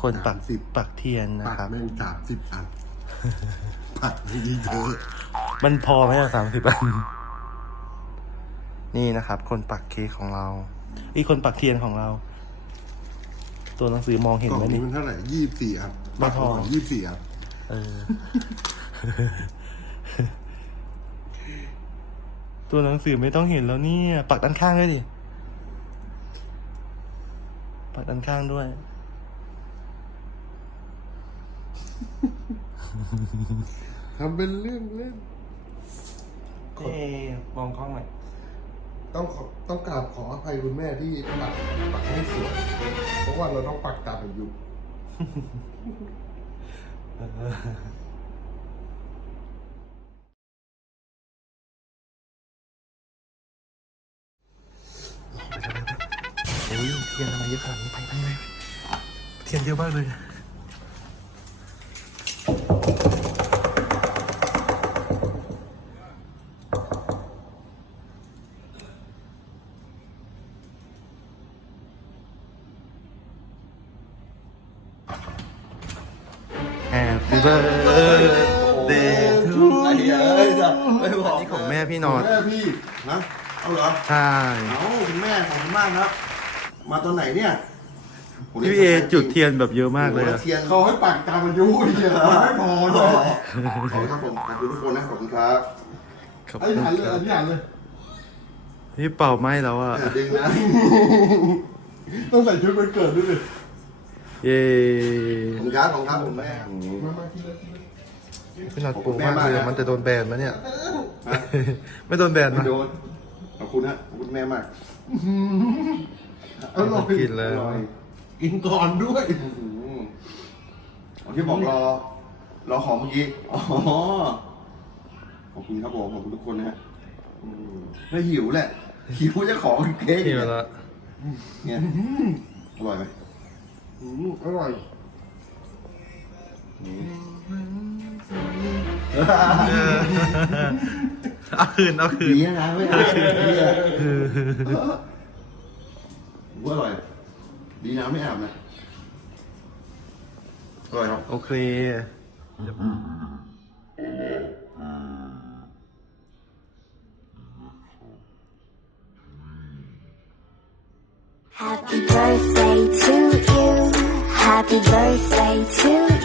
คนปักสามสิบปักเทียนนะปักครับ แม่งสามสิบอันปักไม่ได้เยอะมันพอไหมสามสิบอันนี่นะครับ คนปักเค้กของเราอีคนปักเทียนของเรา ตัวหนังสือมองเห็นกล่องไหมนี้นี่ มันเท่าไหร่ยี่สิบสี่อันไม่พอ ยี่สิบสี่อันเออ ตัวหนังสือไม่ต้องเห็นแล้วเนี่ย ปักด้านข้างด้วยดิ ปักด้านข้างด้วย ทำเป็นเรื่องเล่น เอ๊มองกล้องหน่อยต้องขอต้องกราบขออภัยคุณแม่ที่ปักปักให้สวย เพราะว่าเราต้องปักตามอายุเดี๋ยวเทียนทำไมเยอะขนาดนี้ไปไปไปเทียนเยอะมากเลย Happy birthday to ไอ้เหี้ยเอ้ยจะไม่บอัอนกนี้ของแม่พี่นอนแม่พี่นะเอาเหรอใช่เอาคุณแม่ขอบคุณมากครับ มาตอนไหนเนี่ยพี่เอจุดเทียนแบบเยอะมากเลยโอ้อะโหเทียนเขาให้ปักตามอายุเดียวไม่พอเลย ขอบคุณครับผมขอบคุณทุกคนนะขอบคุณครับขอบอคุธิษณฐานเลยคอรับธิษฐานเลยพี่เป่าไหม้แล้วอะอย่าดึงนะ ต้องใส่ชุดวันเกิดด้วยดิเย้ขอบ คุณครับขอบคุณครับผมแม่มามาทีละทีละพี่นัดปูมากเลยมันจะโดนแบนไหมเนี่ย ไม่โดนแบนไม่นะโดนขอบคุณนะขอบคุณแม่มากอร่อยกินเลย กินก่อนด้วยเอาที่บอกรอ รอของเมื่อกี้ อ๋อ ขอบคุณครับผมขอบคุณทุกคนนะฮะอืมแล้วหิวแหละ หิวจะของเค้กนี่าละเนี่ยอร่อยไหมอืมอย ร่อยเอาคืนเอาคืน ดีนะไม่เอาดีอะว่าอร่อย ดีนะไม่อาบนะอร่อยครับ โอเค Happy birthday to you. Happy birthday to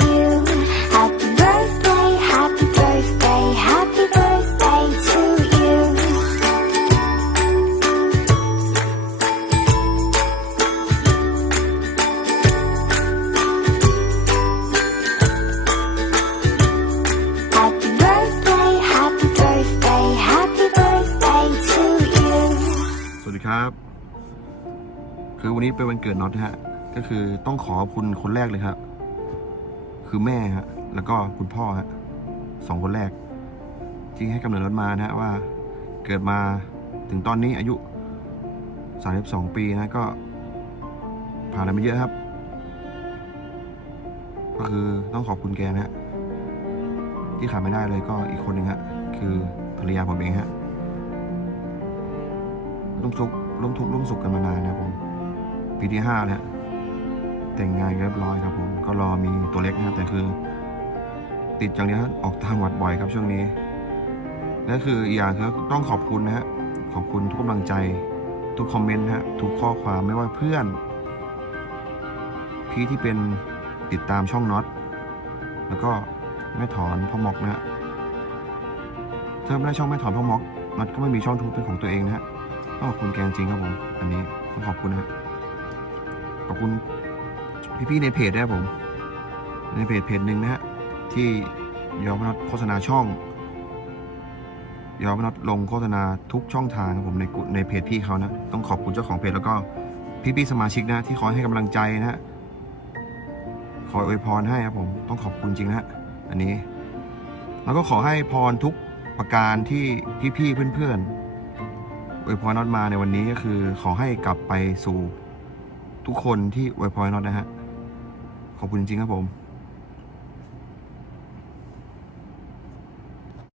คือวันนี้เป็นวันเกิดน็อตฮะ ก็คือต้องขอขอบคุณคนแรกเลยครับ คือแม่ฮะ แล้วก็คุณพ่อฮะสองคนแรก ที่ให้กำเนิดน็อตมานะฮะว่า เกิดมาถึงตอนนี้อายุ 32 ปีนะก็ผ่านอะไรมาเยอะครับ ก็คือต้องขอบคุณแกนะฮะที่ขาดไม่ได้เลยก็อีกคนหนึ่งฮะคือภรรยาผมเองฮะร่วมทุกข์ร่วมทุกข์ร่วมสุขกันมานานนะผม ปีที่ห้าแล้วแต่งงานเรียบร้อยครับผม ก็รอมีตัวเล็กนะแต่คือ ติดอย่างเนี้ยออกต่างจังหวัดบ่อยครับช่วงนี้และคืออีกอย่างคือต้องขอบคุณนะฮะขอบคุณทุกกำลังใจ ทุกคอมเมนต์ฮะทุกข้อความไม่ว่าเพื่อน พี่ที่เป็นติดตามช่องน็อตแล้วก็แม่ถอนพ่อมอกนะฮะถ้าไม่ได้ช่องแม่ถอนพ่อมอกน็อตก็ไม่มีช่องทูบเป็นของตัวเองนะฮะต้องขอบคุณแกจริงครับผมอันนี้ต้องขอบคุณนะครับ ขอบคุณพี่ๆในเพจด้วยผม ในเพจเพจหนึ่งนะฮะที่ยอมนัดโฆษณาช่อง ยอมนัดลงโฆษณาทุกช่องทางครับผมในในเพจพี่เขานะ ต้องขอบคุณเจ้าของเพจแล้วก็พี่ๆสมาชิกนะ ที่คอยให้กำลังใจนะฮะคอยอวยพรให้ครับผมต้องขอบคุณจริงนะฮะอันนี้ แล้วก็ขอให้พรทุกประการที่พี่ๆเพื่อนๆอวยพรน็อตมาในวันนี้ก็คือ ขอให้กลับไปสู่ ทุกคนที่อวยพรน็อตนะฮะ ขอบคุณจริงๆครับผม